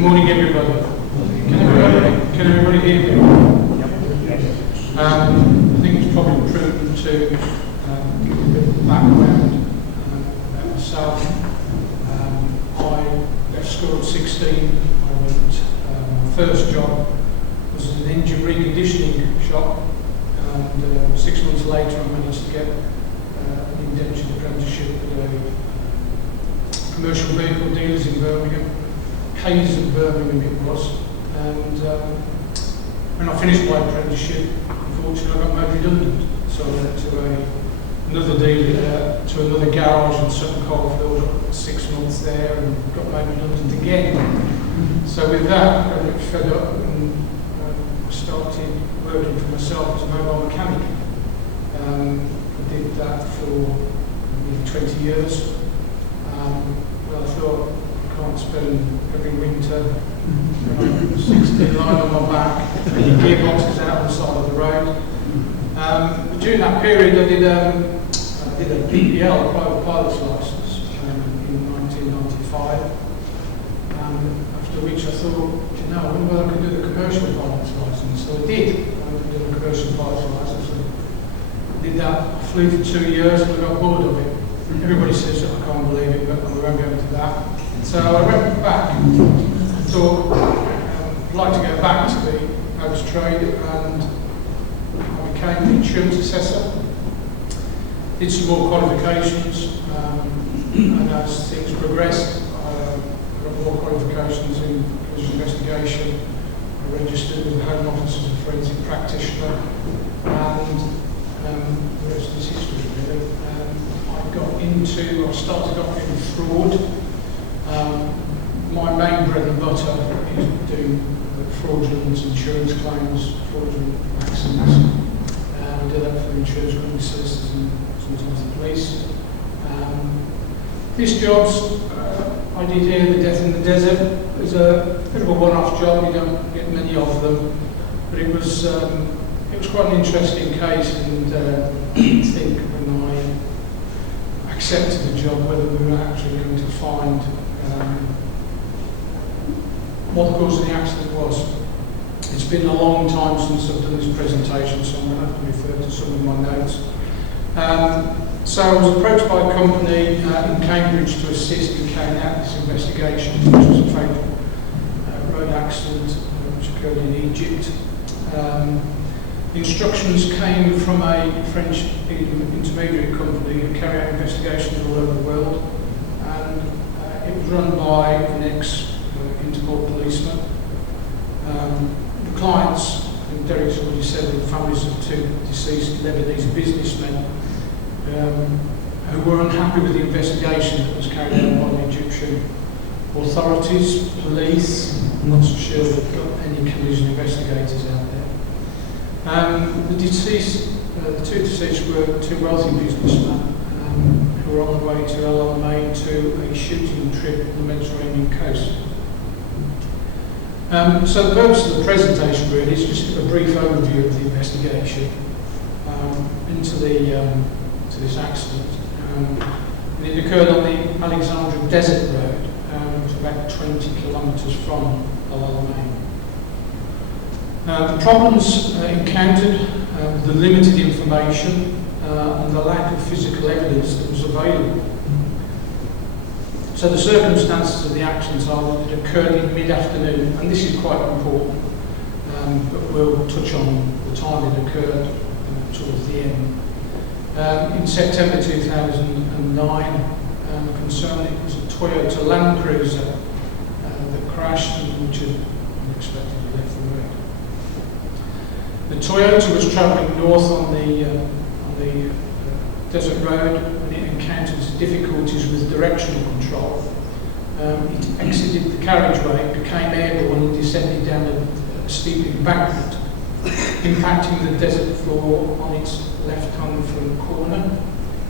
Good morning, everybody. Can everybody hear me? I think it's probably prudent to give a bit of background about myself. I left school at 16. I went, my first job was in an engine reconditioning shop, and 6 months later I managed to get an indentured apprenticeship at a commercial vehicle dealers in Birmingham. Hayes of Birmingham it was, and when I finished my apprenticeship, unfortunately I got made redundant, so I went to another dealer, to another garage in Sutton Coldfield, 6 months there, and got made redundant again. So with that, I got a bit fed up and started working for myself as a mobile mechanic. I did that for nearly 20 years. Well, I thought, can't spend every winter 16 lying on my back, taking gearboxes out on the side of the road. But during that period, I did a PPL, private pilot's license, in 1995. After which I thought, you know, when will I could do the commercial pilot's license? So I did. I did the commercial pilot's license. I did that. I flew for 2 years and I got bored of it. Everybody says that I can't believe it, but I won't go into that. So I went back and thought I'd like to go back to the post trade, and I became an insurance assessor. Did some more qualifications, and as things progressed, I got more qualifications in collision investigation. I registered with the Home Office as a forensic practitioner, and the rest is history really. I started off in fraud. My main bread and butter is doing fraudulent insurance claims, fraudulent accidents. I do that for insurance company solicitors and sometimes the police. These jobs I did here, the Death in the Desert, was a bit of a one-off job. You don't get many of them, but it was quite an interesting case, and I think when I accepted the job, whether we were actually going to find what the cause of the accident was. It's been a long time since I've done this presentation, so I'm going to have to refer to some of my notes. So I was approached by a company in Cambridge to assist in carrying out this investigation, which was a fatal road accident which occurred in Egypt. Instructions came from a French intermediary company who carry out investigations all over the world, and it was run by an ex-Interpol policeman. The clients, I think Derek's already said, were the families of 2 deceased Lebanese businessmen who were unhappy with the investigation that was carried out by the Egyptian authorities, police. I'm not so sure they've got any collision investigators out there. The 2 deceased were 2 wealthy businessmen who were on the way to El Alamein to a shooting trip on the Mediterranean coast. So the purpose of the presentation really is just a brief overview of the investigation into this accident. And it occurred on the Alexandra Desert Road, which was about 20 kilometres from El Alamein. The problems encountered, the limited information and the lack of physical evidence that was available. So the circumstances of the accident are that it occurred in mid-afternoon, and this is quite important, but we'll touch on the time it occurred towards the end. In September 2009, concerning it was a Toyota Land Cruiser that crashed and which had unexpectedly left the road. The Toyota was travelling north on the desert road when it encountered difficulties with directional control. It exited the carriageway, became airborne and descended down a steep embankment, impacting the desert floor on its left-hand front corner.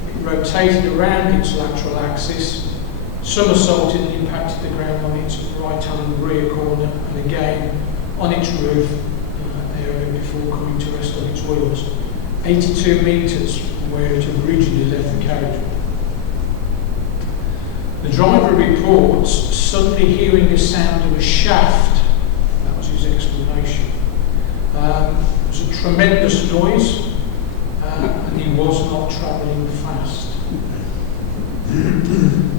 It rotated around its lateral axis, somersaulted and impacted the ground on its right-hand rear corner, and again on its roof area before coming to rest on its wheels, 82 metres from where it originally left the carriageway. The driver reports suddenly hearing the sound of a shaft. That was his explanation. It was a tremendous noise, and he was not travelling fast.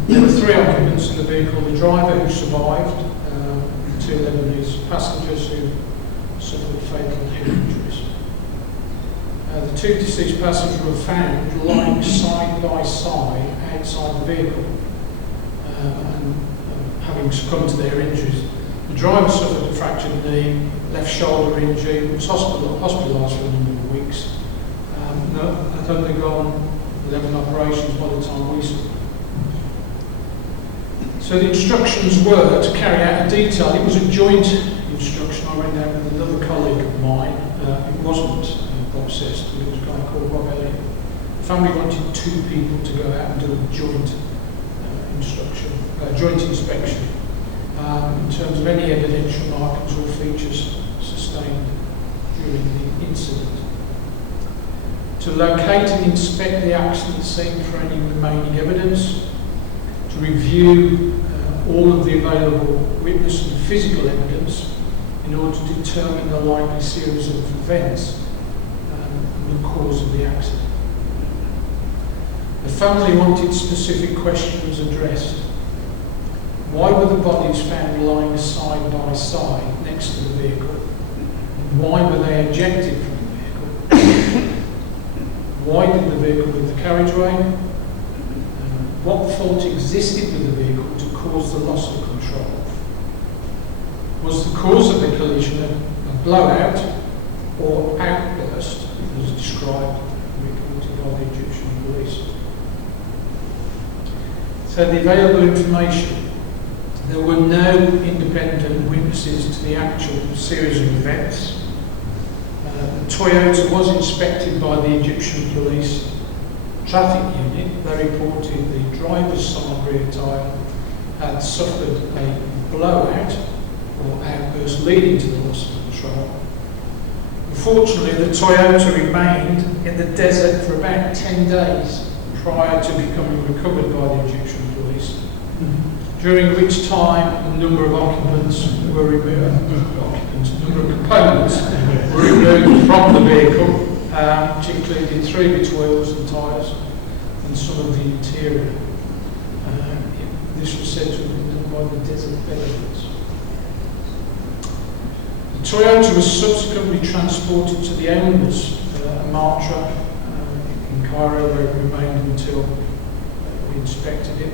There were 3 occupants in the vehicle: the driver who survived, 2 Lebanese passengers who suffered fatal head injuries. The 2 deceased passengers were found lying side by side outside the vehicle and having succumbed to their injuries. The driver suffered a fractured knee, left shoulder injury, was hospitalised for a number of weeks. Had undergone 11 operations by the time we saw. So the instructions were to carry out a detail. It was a joint instruction. I went out with another colleague of mine. It wasn't Bob Seston, it was a guy called Rob Elliott. The family wanted 2 people to go out and do a joint joint inspection in terms of any evidential markings or features sustained during the incident. To locate and inspect the accident scene for any remaining evidence, to review all of the available witness and physical evidence in order to determine the likely series of events and the cause of the accident. The family wanted specific questions addressed. Why were the bodies found lying side by side next to the vehicle? Why were they ejected from the vehicle? Why did the vehicle hit the carriageway? What fault existed with the vehicle to cause the loss of control? Was the cause of the collision a blowout or outburst, as described and reported by the Egyptian police? So the available information: there were no independent witnesses to the actual series of events. The Toyota was inspected by the Egyptian police traffic unit. They reported the driver's side rear tyre had suffered a blowout or outburst leading to the loss of control. Unfortunately, the Toyota remained in the desert for about 10 days prior to becoming recovered by the Egyptian police, during which time a number of occupants were removed, number of components were removed from the vehicle, which included 3 of its wheels and tyres and some of the interior. This was said to have been done by the desert Bedouins. The Toyota was subsequently transported to the owners, Amatra, in Cairo, where it remained until we inspected it.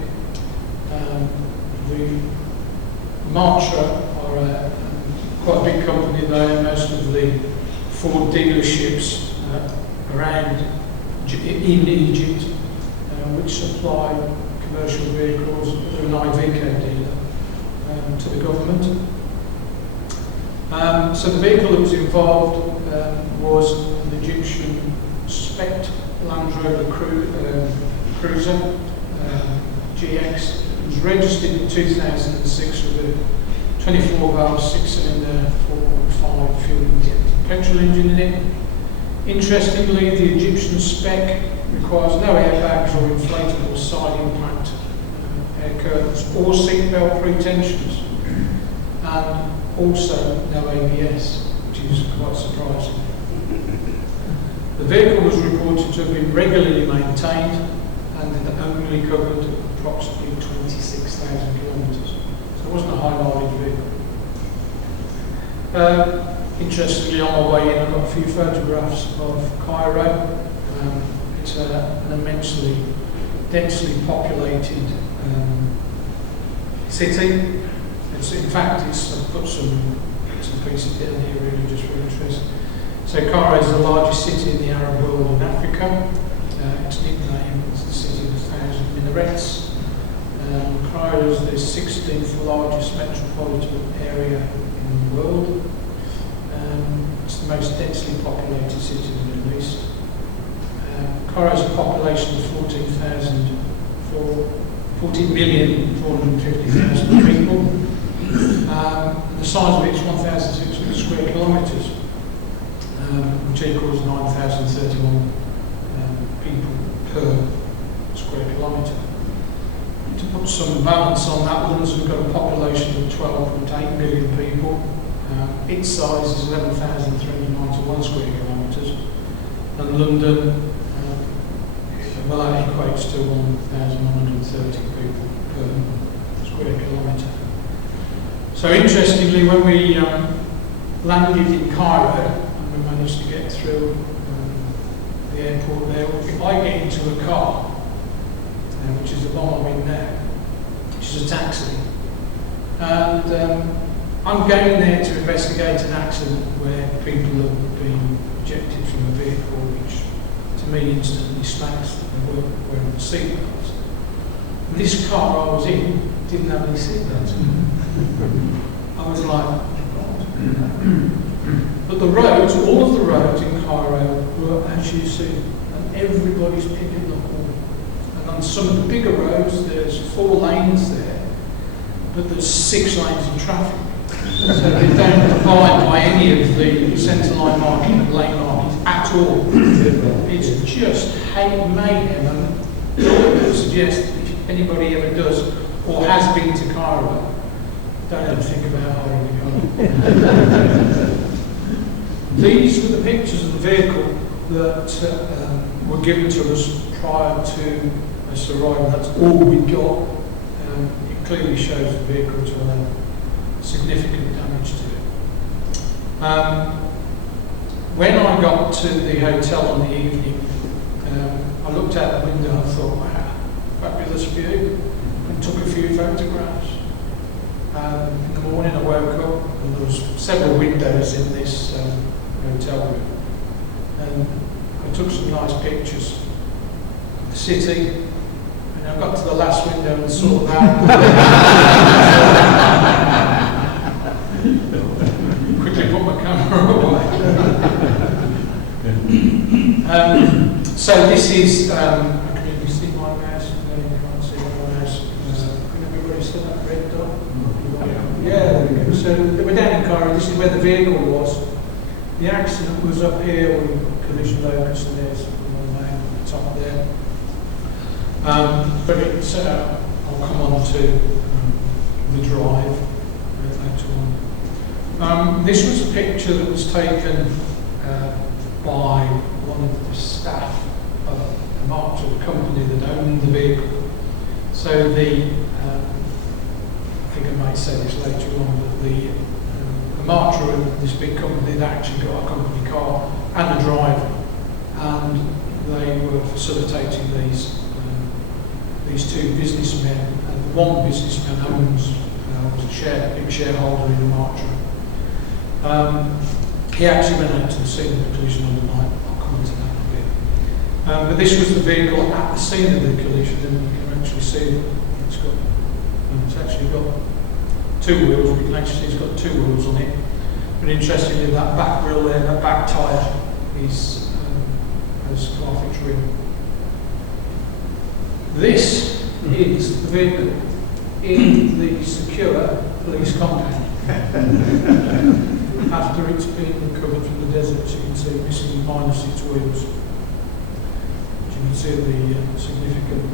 The Amatra are quite a big company. They own most of the Ford dealerships around in Egypt, which supply commercial vehicles. They're an Iveco dealer to the government. So the vehicle that was involved was an Egyptian Spect Land Rover Cruiser GX. It was registered in 2006 with a 24-valve 6-cylinder 4.5 fuel-injected petrol engine in it. Interestingly, the Egyptian spec requires no airbags or inflatable side impact air curtains or seatbelt pretensions, and also no ABS, which is quite surprising. The vehicle was reported to have been regularly maintained and had only covered approximately 26,000 kilometres. So it wasn't a high mileage vehicle. Interestingly, on my way in, I got a few photographs of Cairo. It's an immensely densely populated city. In fact, I've put some pieces down here really just for interest. So Cairo is the largest city in the Arab world in Africa. Its nickname is the City of a Thousand Minarets. Cairo is the 16th largest metropolitan area in the world. It's the most densely populated city in the Middle East. Cairo has a population of 14,450,000 people. The size of it is 1,600 square kilometres, which equals 9,031 people per square kilometre. to put some balance on that, London's got a population of 12.8 million people. Its size is 11,391 square kilometres, and London, well, that equates to 1,130 people per square kilometre. So interestingly, when we landed in Cairo, and we managed to get through the airport there, if I get into a car, which is the one I'm in now, which is a taxi, and I'm going there to investigate an accident where people have been ejected from a vehicle, which to me instantly smacks that they weren't wearing the seatbelts. This car I was in didn't have any seatbelts. I was like, but the roads, all of the roads in Cairo were as you see, and everybody's picking them all. And on some of the bigger roads, there's 4 lanes there, but there's 6 lanes of traffic. So they don't abide by any of the centre line marking and lane markings at all. It's just mayhem, and I would suggest that if anybody ever does or has been to Cairo, don't ever think about hiring a car. These were the pictures of the vehicle that were given to us prior to us arriving. That's all we got. It clearly shows the vehicle to have significant damage to it. When I got to the hotel in the evening, I looked out the window and thought, wow, fabulous view, and took a few photographs. In the morning I woke up and there was several windows in this hotel room, and I took some nice pictures of the city, and I got to the last window and saw that. Quickly put my camera away. So this is, can you see my mouse? No, you can't see my mouse. Can everybody see that red dot? Yeah, there we go. So we're down in Cairo. This is where the vehicle was. The accident was up here with collision locus, and there's one name at the top there. But it's, I'll come on to the drive later on. This was a picture that was taken by one of the staff of the Marcher, the company that owned the vehicle. So I think I might say this later on, but the Marcher and this big company that actually got a company car and a driver, and they were facilitating these 2 businessmen. And one businessman owns was a big shareholder in the Marcher. He actually went out to the scene of the collision on the night. I'll come into that in a bit. But this was the vehicle at the scene of the collision, and you can actually see that it's actually got 2 wheels. We can actually see it's got 2 wheels on it. But interestingly, that back wheel there, that back tyre, has Carthage rim. This is the vehicle in the secure police compound. After it's been recovered from the desert, as you can see, missing minus its wheels. You can see the significant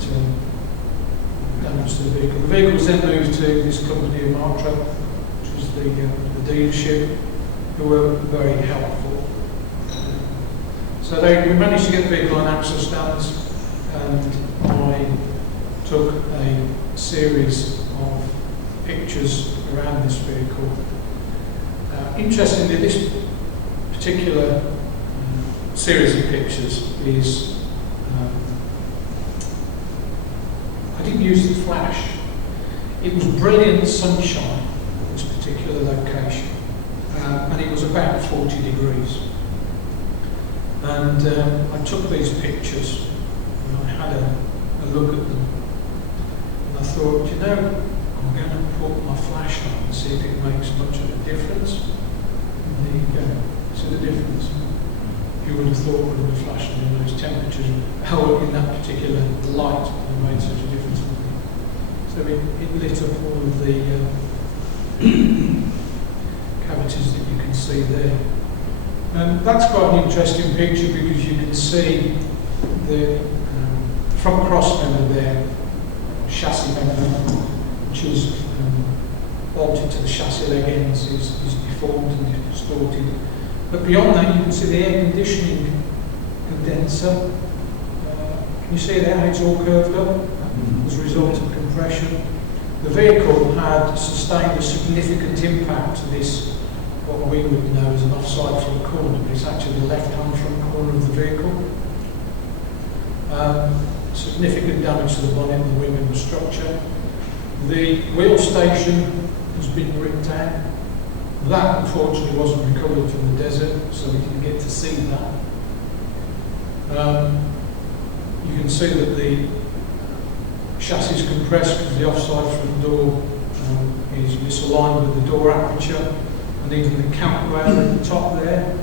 damage to the vehicle. The vehicle was then moved to this company in Martra, which was the dealership, who were very helpful. So we managed to get the vehicle on axle stands, and I took a series of pictures around this vehicle. Interestingly, this particular series of pictures is, I didn't use the flash. It was brilliant sunshine at this particular location, and it was about 40 degrees. And I took these pictures and I had a look at them, and I thought, you know, I'm going to put my flash on and see if it makes much of a difference. And there you go. See the difference? You would have thought with the flash in those temperatures, how in that particular light it made such a difference. So it lit up all of the cavities that you can see there. That's quite an interesting picture because you can see the front cross member there chassis member, which is bolted to the chassis leg ends, is deformed and distorted. But beyond that, you can see the air conditioning condenser. Can you see there how it's all curved up as a result of compression? The vehicle had sustained a significant impact to this, what we would know as an offside front corner, but it's actually the left-hand front corner of the vehicle. Significant damage to the bonnet, the wing and the structure. The wheel station has been ripped out. That unfortunately wasn't recovered from the desert, so we didn't get to see that. You can see that the chassis is compressed because the offside front door is misaligned with the door aperture, and even the camp rail at the top there,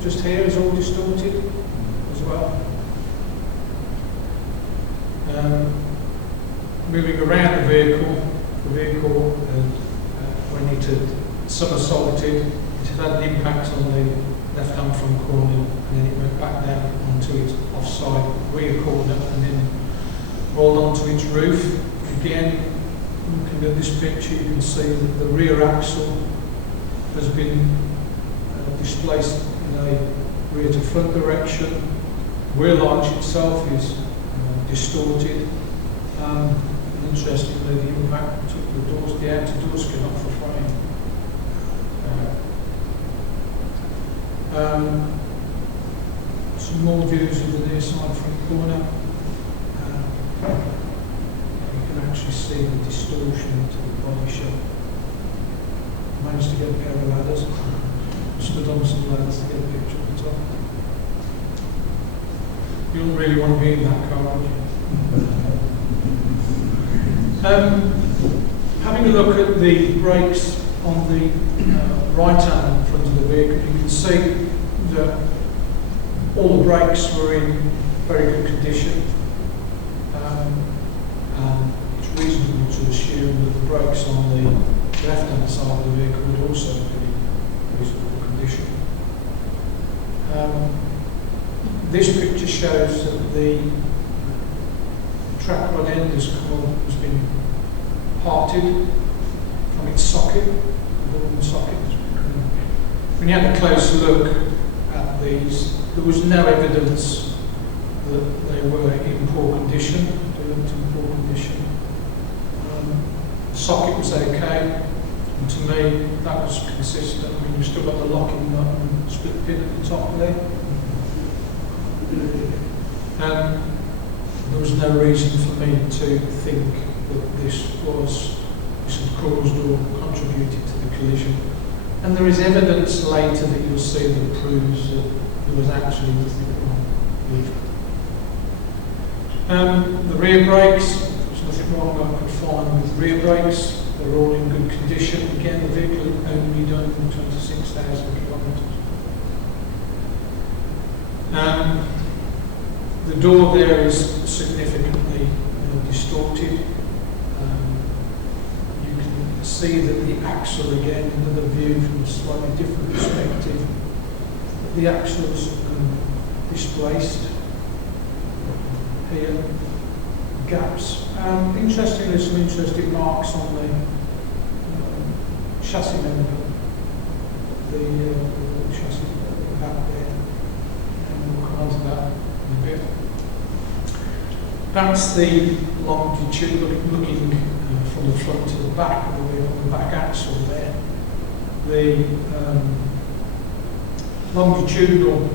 just here, is all distorted as well. Moving around the vehicle when it had somersaulted, it had an impact on the left-hand front corner, and then it went back down onto its offside rear corner, and then rolled onto its roof. Again, looking at this picture, you can see that the rear axle has been displaced in a rear to front direction. Wheel arch itself is distorted. And interestingly, the impact took the outer door skin off the frame. Some more views of the near side front corner. You can actually see the distortion to the body shape. Managed to get a pair of ladders. Stood on some ladders to get a picture of the top. You don't really want to be in that car, would you? Having a look at the brakes on the right hand front of the vehicle, you can see that all the brakes were in very good condition. And it's reasonable to assume that the brakes on the left-hand side of the vehicle would also be in reasonable condition. This picture shows that the track rod end has been parted from its socket, the bottom socket. When you had a close look at these, there was no evidence that they were in poor condition. They looked in poor condition. The socket was okay, and to me that was consistent. I mean, you've still got the locking nut and split pin at the top there. There was no reason for me to think that this had caused or contributed to the collision. And there is evidence later that you'll see that proves that there was actually nothing wrong. The rear brakes, there's nothing wrong I could find with rear brakes. They're all in good condition. Again, the vehicle had only done 26,000 kilometres. The door there is significantly distorted. You can see that the axle, again, another view from a slightly different perspective, the axle is displaced here, gaps. Interestingly, there's some interesting marks on the chassis member, the chassis back there, and we'll come on to that in a bit. That's the longitude looking from the front to the back of the wheel, the back axle there. The longitudinal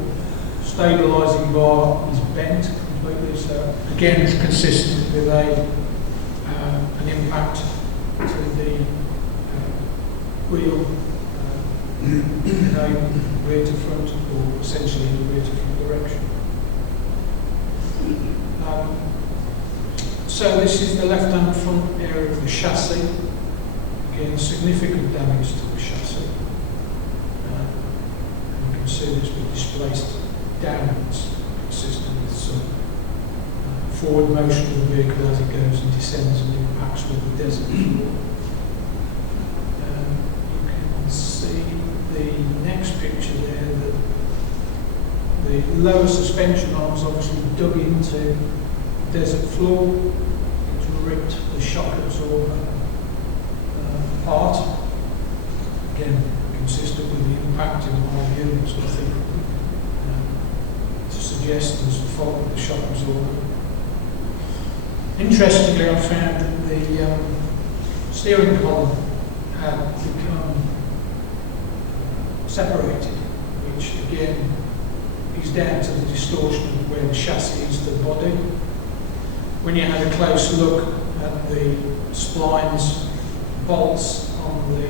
stabilising bar is bent completely, so again it's consistent with an impact to the wheel in a rear to front, or essentially in the rear to front direction. So this is the left-hand front area of the chassis. Again, significant damage to the chassis. And you can see this was displaced downwards, consistent with some forward motion of the vehicle as it goes and descends and impacts with the desert floor. You can see the next picture there that the lower suspension arms obviously dug into desert floor. ripped the shock absorber apart. Again, consistent with the impact in my view, so I think to suggest there's a fault with the shock absorber. Interestingly, I found that the steering column had become separated, which again is down to the distortion of where the chassis is to the body. When you had a close look at the splines, bolts on the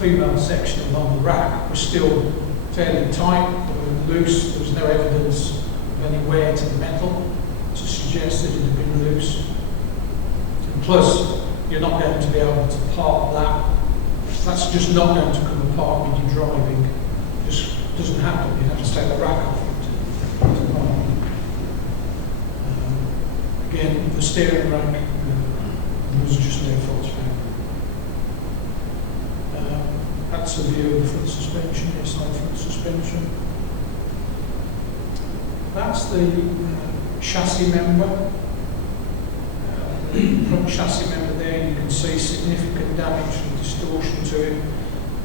female section along the rack were still fairly tight, they were loose, there was no evidence of any wear to the metal to suggest that it had been loose. And plus, you're not going to be able to part that. That's just not going to come apart when you're driving. It just doesn't happen. You have to take the rack off it to part. Again, the steering rack was just no faults found. That's a view of the front suspension, yes, on front suspension. That's the chassis member. Front chassis member there, you can see significant damage and distortion to it.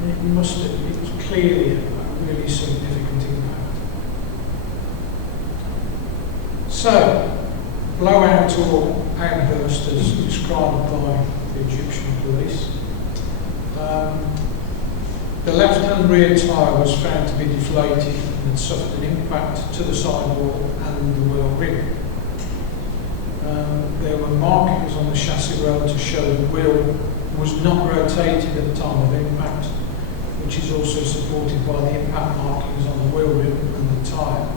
And it must have, it was clearly a really significant impact. So, blowout or outburst as described by the Egyptian police. The left-hand rear tyre was found to be deflated and had suffered an impact to the sidewall and the wheel rim. There were markings on the chassis rail to show the wheel was not rotated at the time of impact, which is also supported by the impact markings on the wheel rim and the tyre.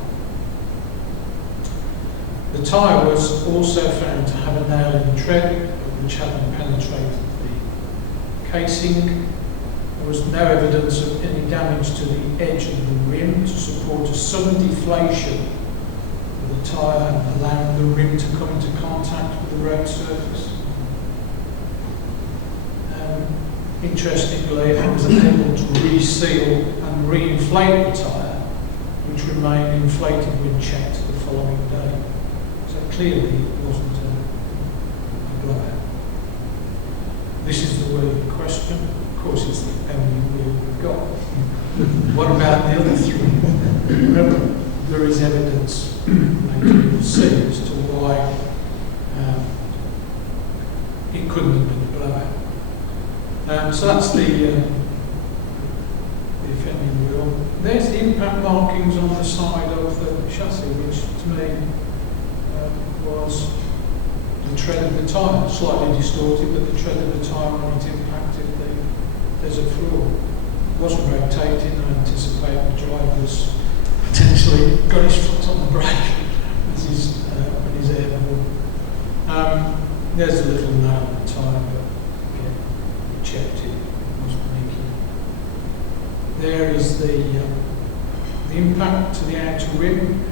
The tyre was also found to have a nail in the tread, which hadn't penetrated the casing. There was no evidence of any damage to the edge of the rim to support a sudden deflation of the tyre, allowing the rim to come into contact with the road surface. Interestingly, I was able to reseal and re-inflate the tyre, which remained inflated when checked the following day. So clearly it wasn't a blowout. This is the wheel in question. Of course, it's the only wheel we've got. What about the other three? Remember, there is evidence later you'll see as to why it couldn't have been a blowout. So that's the offending wheel. There's the impact markings on the side of the chassis, which to me was the tread of the tyre, slightly distorted, but the tread of the tyre when it impacted the desert floor. It wasn't rotating. I anticipate the driver's potentially got his foot on the brake as when he's airborne. There's a little nail on the tyre, but again, we checked it, wasn't leaking. There is the impact to the outer rim,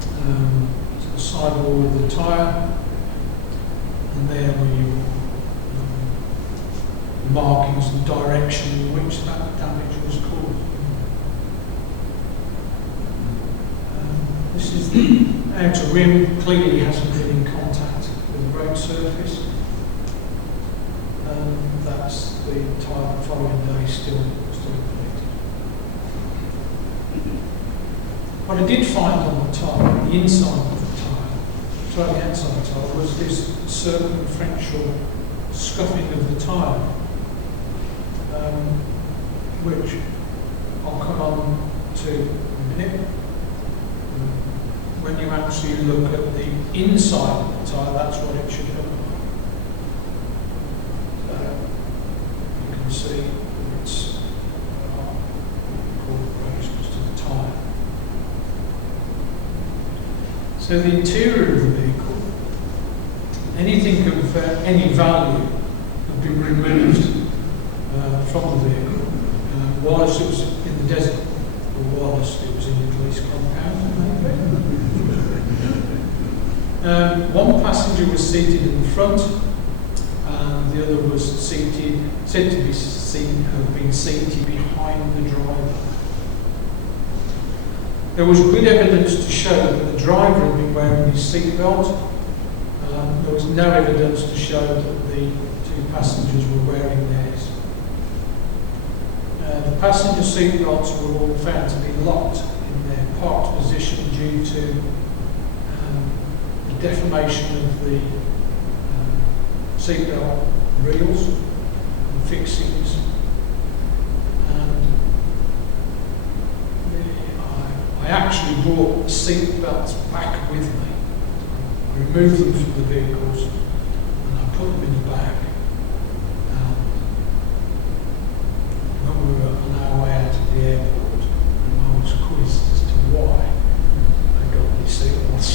to the sidewall of the tyre, and there were your markings and direction in which that damage was caused. This is the outer rim, clearly hasn't been in contact with the road surface. That's the tyre the following day still inflated. What I did find on the tyre, the inside of the tyre, the outside of the tyre, was this circumferential scuffing of the tyre, which I'll come on to in a minute. When you actually look at the inside of the tyre, that's what it should look like. You can see it's corporations to the tyre. So the interior of the vehicle, anything of any value had been removed from the vehicle whilst it was in the desert, or whilst it was in the police compound. One passenger was seated in the front, and the other was said to be seen have been seated behind the driver. There was good evidence to show that the driver had been wearing his seatbelt. There was no evidence to show that the two passengers were wearing theirs. The passenger seatbelts were all found to be locked in their parked position due to the deformation of the seatbelt reels and fixings. I actually brought the seat belts back with me. I removed them from the vehicles and I put them in the bag. When we were on our way out of the airport, I was quizzed as to why I got these seat belts.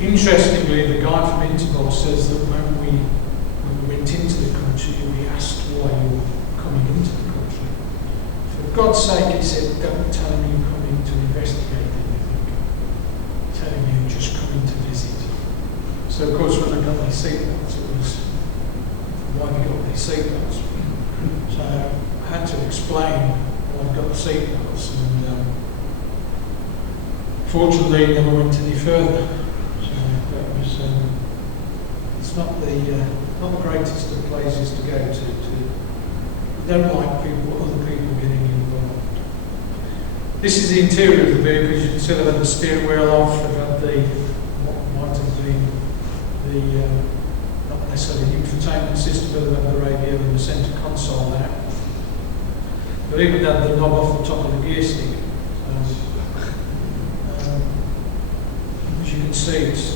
Interestingly, the guy from Interpol says that when we went into the country, we asked why you were coming into the country. For God's sake, he said, don't tell him you're coming to investigate anything. Tell him you're just coming to visit. So, of course, when I got these seatbelts, it was, why have you got these seatbelts? So I had to explain why I got the seatbelts, and fortunately, it never went any further. So that was, it's not the greatest of places to go to. You don't like other people getting involved. This is the interior of the vehicle. You can see they've had the steering wheel off, they've had what might have been not necessarily the infotainment system, but they've had the radio and the centre console there. They've even had the knob off the top of the gear stick. As you can see, it's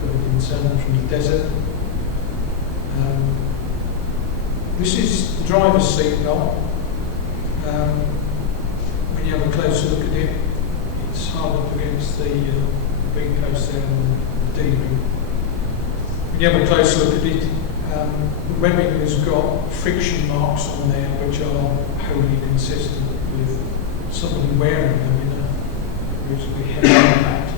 covered in sand from the desert. This is the driver's seat belt. When you have a closer look at it, it's hard up against the big post there on the D-ring. When you have a closer look at it, the webbing has got friction marks on there which are wholly consistent with somebody wearing them in a reasonably heavy impact.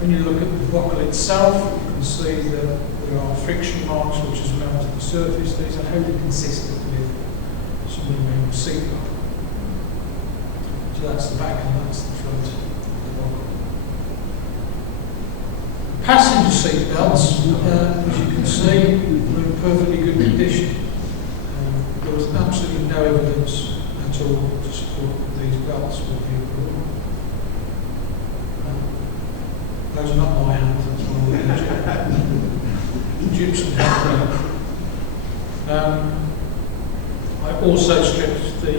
When you look at the buckle itself, you can see that there are friction marks which is mounted to the surface. These are wholly consistent with somebody wearing a seatbelt. So that's the back and that's the front of the buckle. Passenger seat belts, as you can see, were in perfectly good condition. There was absolutely no evidence at all to support that these belts were being brought. Those are not my hands, that's one of the Dukes. I also stripped the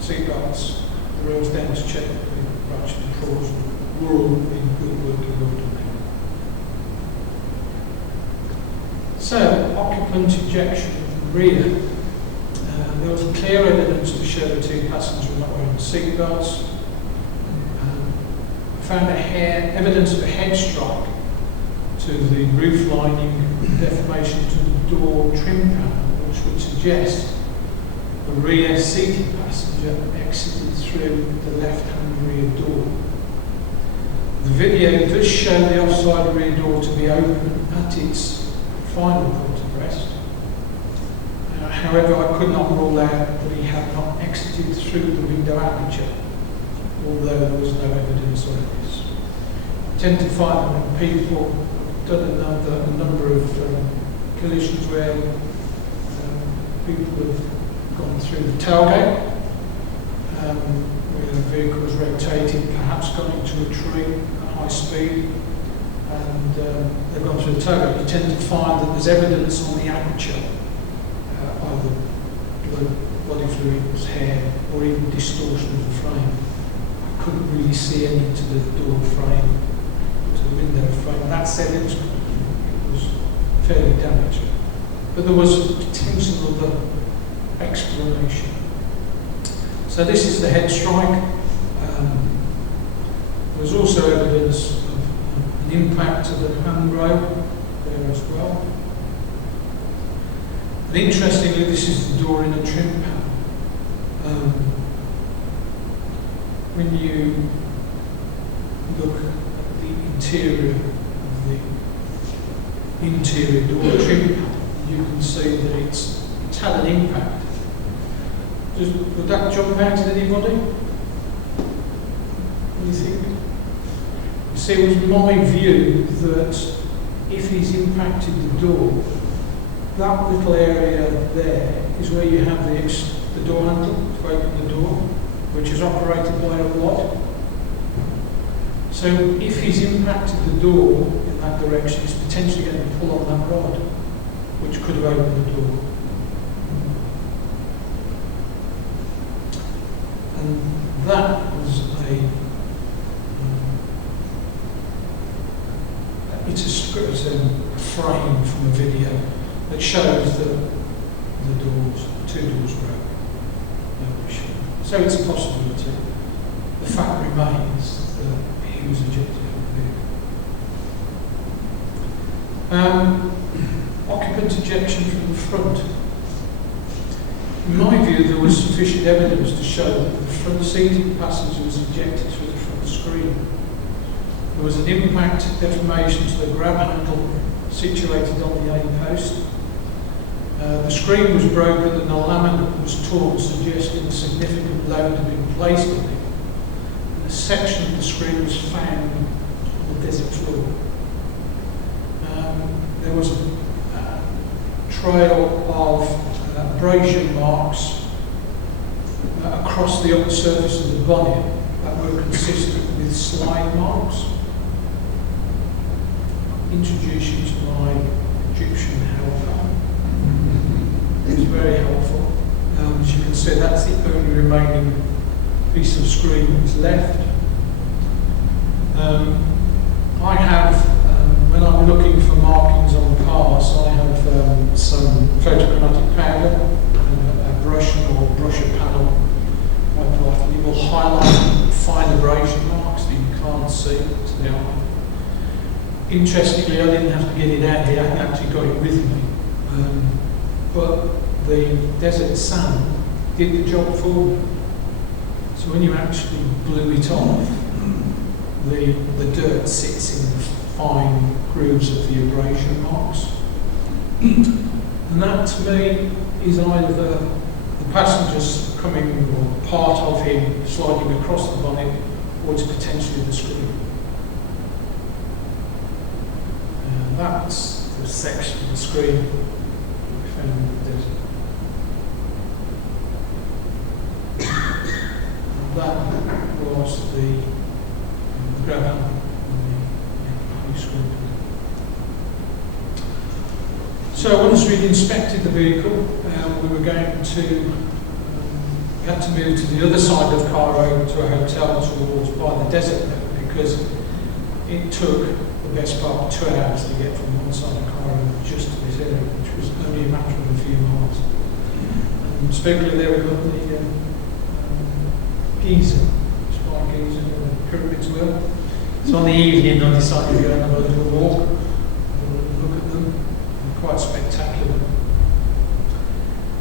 seat belts, the rails down to check that the ratchet controls were all in good working order. So, occupant ejection rear. There was clear evidence to show the two passengers were not wearing seat belts. Found evidence of a head strike to the roof lining, deformation to the door trim panel, which would suggest the rear seated passenger exited through the left-hand rear door. The video does show the offside rear door to be open at its final point of rest. However, I could not rule out that he had not exited through the window aperture, although there was no evidence of this. I tend to find that when people have done a number of collisions where people have gone through the tailgate, where the vehicle was rotating, perhaps gone into a tree at high speed, and they've gone through the tailgate, you tend to find that there's evidence on the aperture, either blood, body fluids, hair, or even distortion of the frame. Couldn't really see any to the door frame, to the window frame. That said, it was fairly damaged. But there was potential other explanation. So this is the head strike. There was also evidence of an impact to the handrail there as well. And interestingly, this is the door in a trim panel. When you look at the interior of the interior door trim panel, you can see that it's had an impact. Would that jump out at anybody? What do you think? You see, it was my view that if he's impacted the door, that little area there is where you have the door handle to open the door, which is operated by a rod. So if he's impacted the door in that direction, he's potentially going to pull on that rod, which could have opened the door. And that was it's a frame from a video that shows that the two doors broke. So it's a possibility. The fact remains that he was ejected from the vehicle. Occupant ejection from the front. In my view, there was sufficient evidence to show that the front seated passenger was ejected through the front screen. There was an impact deformation to the grab handle situated on the A post. The screen was broken and the laminate was torn, suggesting a significant load had been placed on it. And a section of the screen was found on the desert floor. There was a trail of abrasion marks across the upper surface of the bonnet that were consistent with slide marks. Introduce you to my Egyptian helper. It's very helpful. As you can see, that's the only remaining piece of screen that's left. I have, when I'm looking for markings on cars, I have some photochromatic powder, a brush or brusher panel. It will highlight fine abrasion marks that you can't see to the eye. Interestingly, I didn't have to get it out here, I actually got it with me. But the desert sand did the job for me. So when you actually blew it off, the dirt sits in the fine grooves of the abrasion marks. And that to me is either the passengers coming or part of him sliding across the bonnet, or it's potentially the screen. That's the section of the screen we found in the desert. And that was the grab handle and the screen. So once we'd inspected the vehicle, we were going to we had to move to the other side of Cairo to a hotel towards by the desert road, because it took the best part of 2 hours to get from one side of Cairo just to this area, which was only a matter of a few miles. And speaking there, we got the Giza, Spy Giza, where the pyramids were. So on the evening, I decided to go and have a little walk, look at them. They're quite spectacular.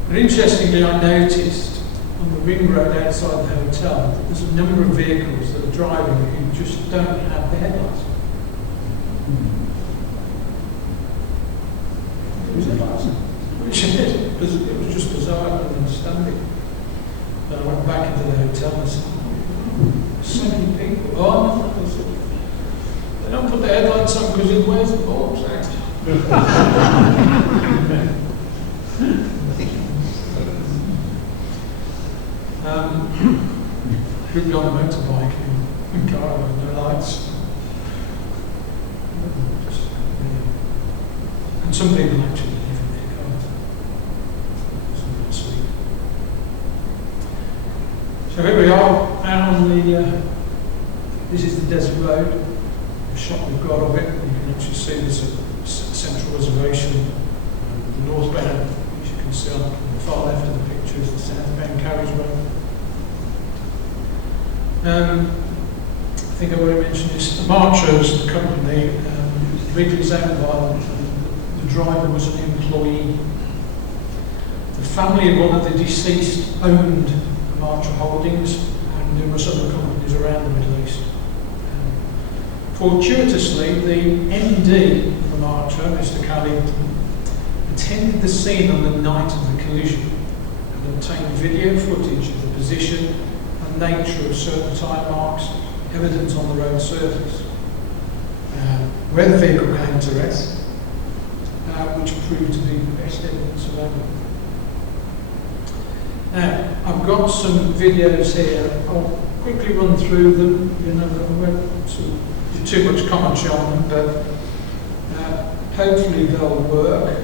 But interestingly, I noticed on the ring road outside the hotel that there's a number of vehicles that are driving who just don't have the headlights. Which it was just bizarre, I couldn't understand it. Then I went back into the hotel and said, so many people. Oh, no, they don't put the headlights on because it wears the bulbs out. We've got a motorbike in Cairo with no lights. And some people actually live in their cars. It's not sweet. So here we are out on the, this is the desert road. The shot we've got of it, you can actually see there's a central reservation. The northbound, which you can see on the far left of the picture, is the southbound carriageway. I think I already mentioned this. The Marchers, the company, originally owned by the driver was an employee. The family of one of the deceased owned the Marcher Holdings and numerous other companies around the Middle East. Fortuitously, the MD of the Marcher, Mr. Khalid, attended the scene on the night of the collision. and obtain video footage of the position and nature of certain tyre marks evident on the road surface, where the vehicle came to rest, which proved to be the best evidence of evidence. Now, I've got some videos here. I'll quickly run through them. You know, I won't sort of do too much commentary on them, but hopefully they'll work.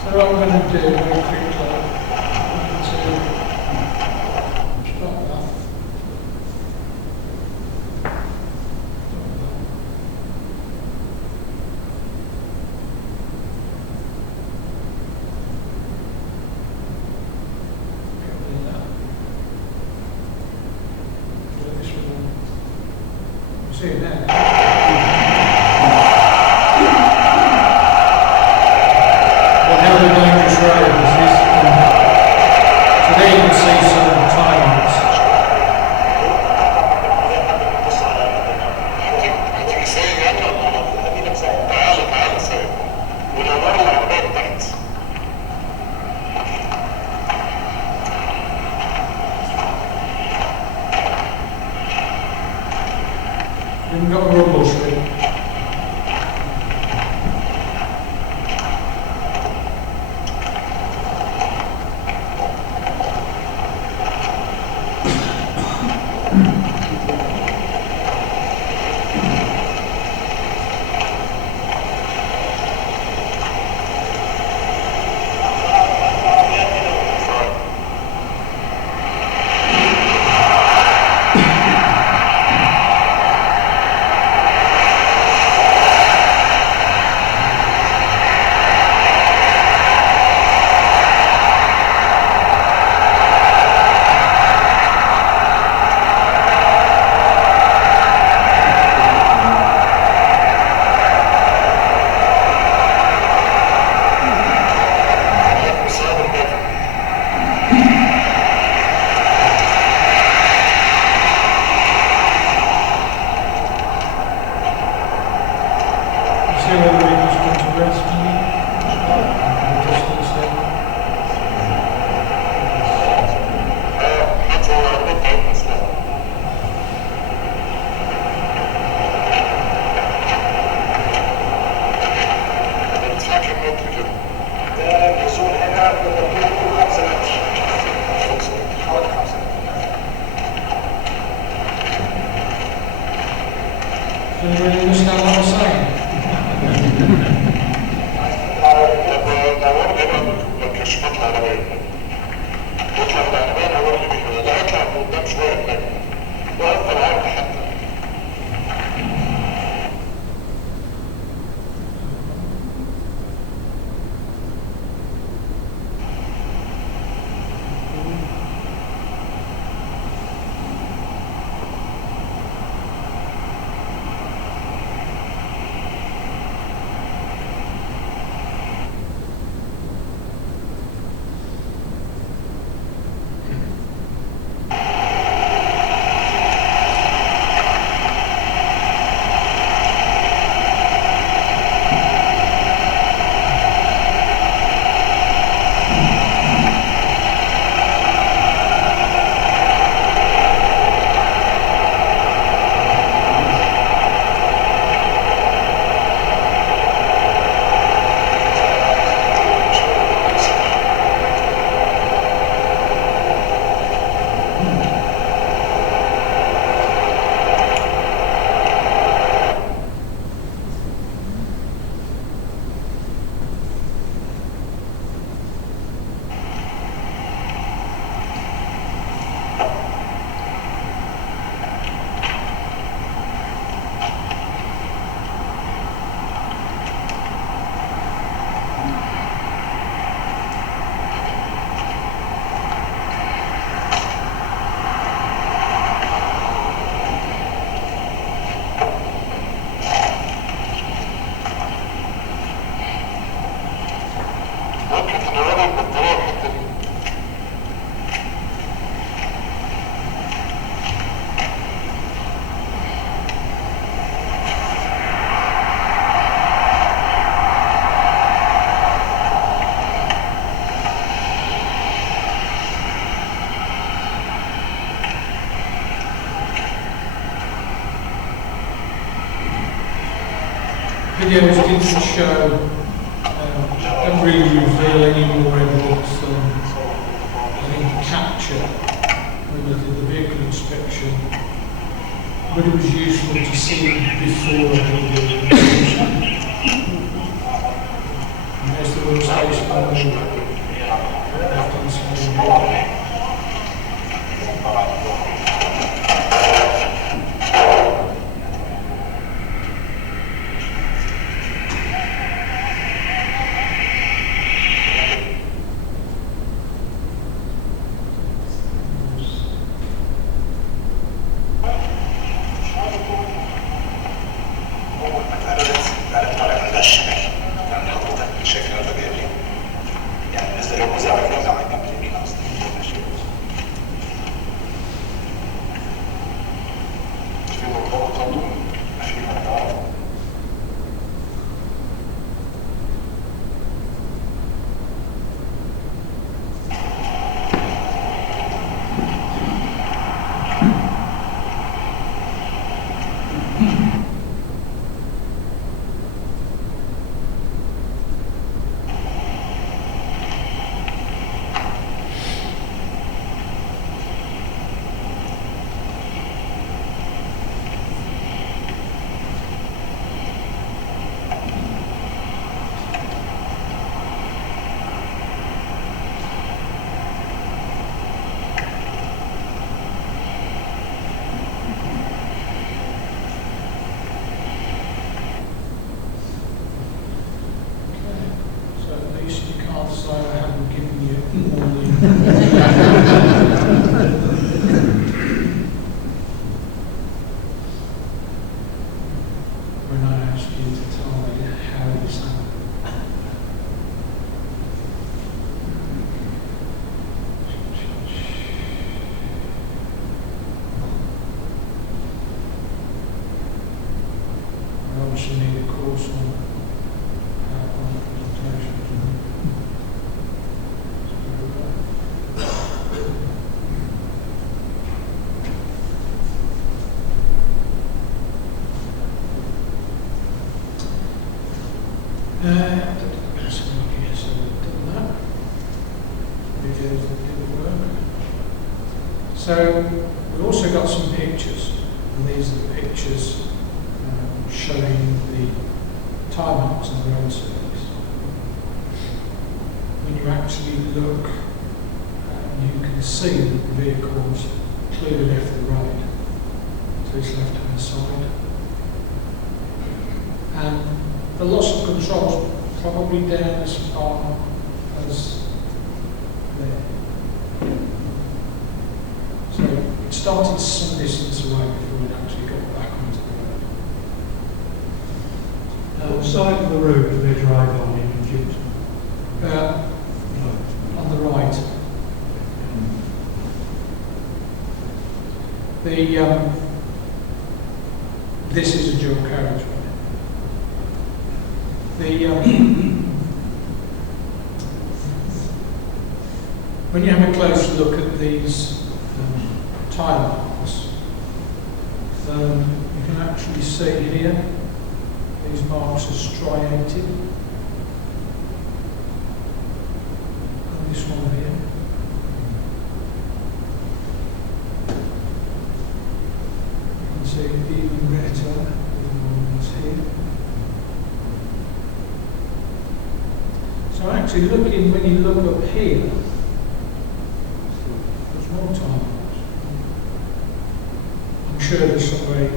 So what I'm going to do very quickly to stop that. See it now. We've got a rumble strip. Do you really understand what I'm saying? videos didn't show, don't really reveal any more evidence than in capture when we did the vehicle inspection, but it was useful to see before the vehicle inspection. And there's the wheel station on the left-hand side. So we've also got some pictures, and these are the pictures showing the tyre marks on the road surface. When you actually look, you can see that the vehicle's clearly left the road to its left-hand side. And the loss of control is probably down as far as there. So it started some distance away before it actually got back onto the road. What side of the road do they drive on in Newton? On the right. This is a dual carriageway. When you have a close look at these tyre marks, you can actually see here, these marks are striated. And this one here. You can see even better the ones here. So actually looking, when you look up here, there's more tyre marks. I'm sure there's somebody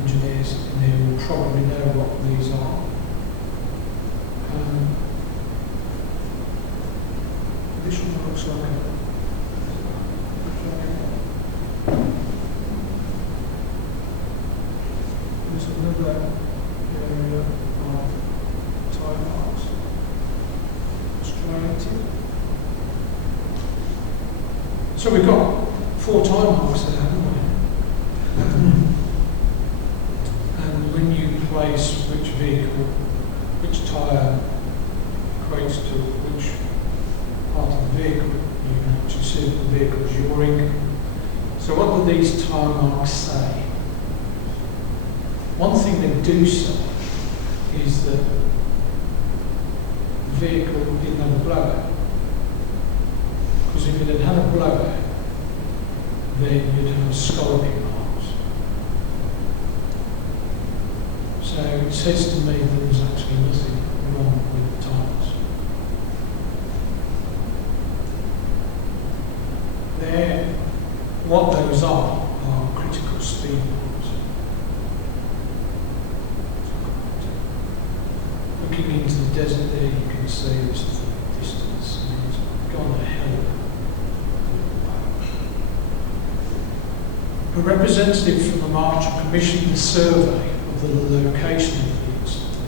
engineers in here will probably know what these are. This one looks like there's another area of tyre marks. Striated. So we've got 4 tyre marks there, haven't we? And when you place which vehicle, which tyre equates to which part of the vehicle, you can actually see that the vehicle's yawing. So what do these tyre marks say? One thing they do say is that the vehicle didn't have a blowout. Because if it had had a blowout, then you'd have scalloping marks. So it says to me there was actually nothing wrong with the tyres. What those are critical speed marks. Looking into the desert there, you can see this is the distance. And it's gone a hell of a representative from the march commissioned a survey of the location of the incident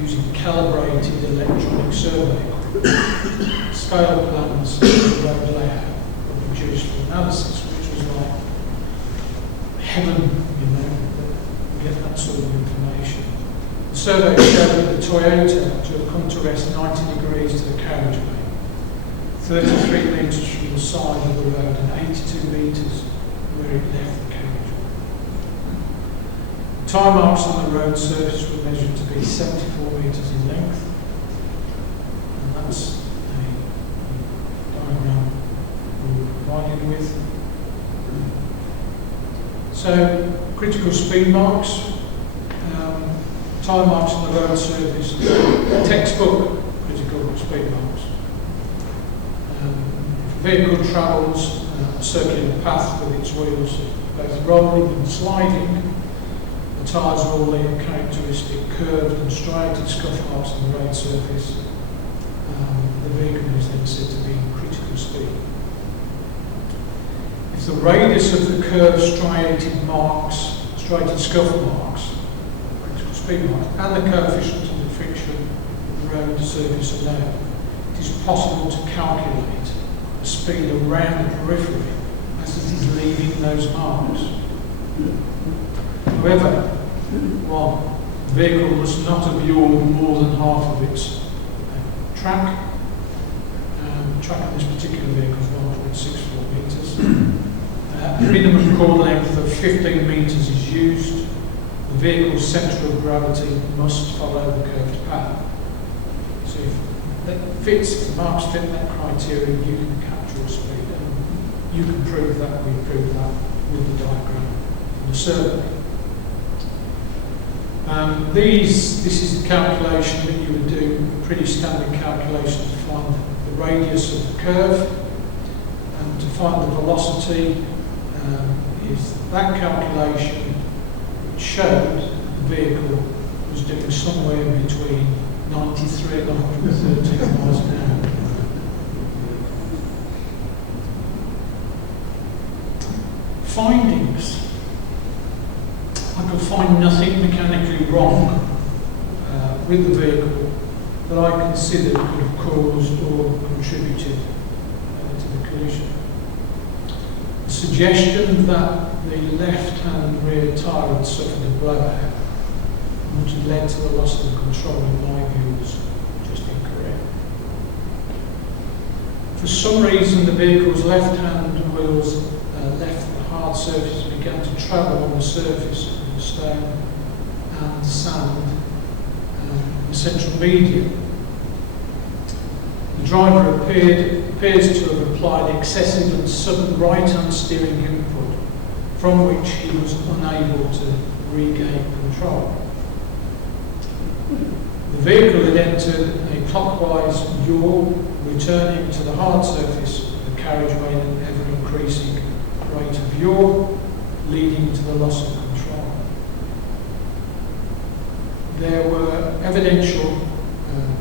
using calibrated electronic survey scale plans and road layout were produced for analysis, which was like heaven, you know, to get that sort of information. The survey showed that the Toyota to have come to rest 90 degrees to the carriageway, 33 metres from the side of the road and 82 metres where it left the carriageway. Tyre marks on the road surface were measured to be 74 metres in length, and that's a diagram we were provided with. So, critical speed marks, tyre marks on the road surface, textbook critical speed marks. If a vehicle travels a circular path with its wheels both rolling and sliding, the tyres will leave characteristic curved and striated scuff marks on the road surface. The vehicle is then said to be in critical speed. If the radius of the curved striated scuff marks, critical speed marks, and the coefficient of the friction of the road surface are known, it is possible to calculate the speed around the periphery as it is leaving those marks. However, the vehicle must not have yawed more than half of its track. The track on this particular vehicle is 1.64 metres. A minimum core length of 15 metres is used. The vehicle's centre of gravity must follow the curved path. So if that fits, if the marks fit that criteria, you can capture a speed. And you can prove that, we prove that with the diagram and the survey. This is the calculation that you would do, pretty standard calculation to find the radius of the curve, and to find the velocity is that calculation which showed the vehicle was doing somewhere between 93 and 113 miles an hour. Findings. I could find nothing mechanically wrong with the vehicle that I considered could have caused or contributed to the collision. The suggestion that the left-hand rear tyre had suffered a blowout, which had led to the loss of control in my view, was just incorrect. For some reason, the vehicle's left-hand wheels left the hard surface and began to travel on the surface of the stone and sand the central median. The driver appears to have applied excessive and sudden right-hand steering input, from which he was unable to regain control. The vehicle had entered a clockwise yaw, returning to the hard surface of the carriageway at an ever-increasing rate of yaw, leading to the loss of control. There were evidential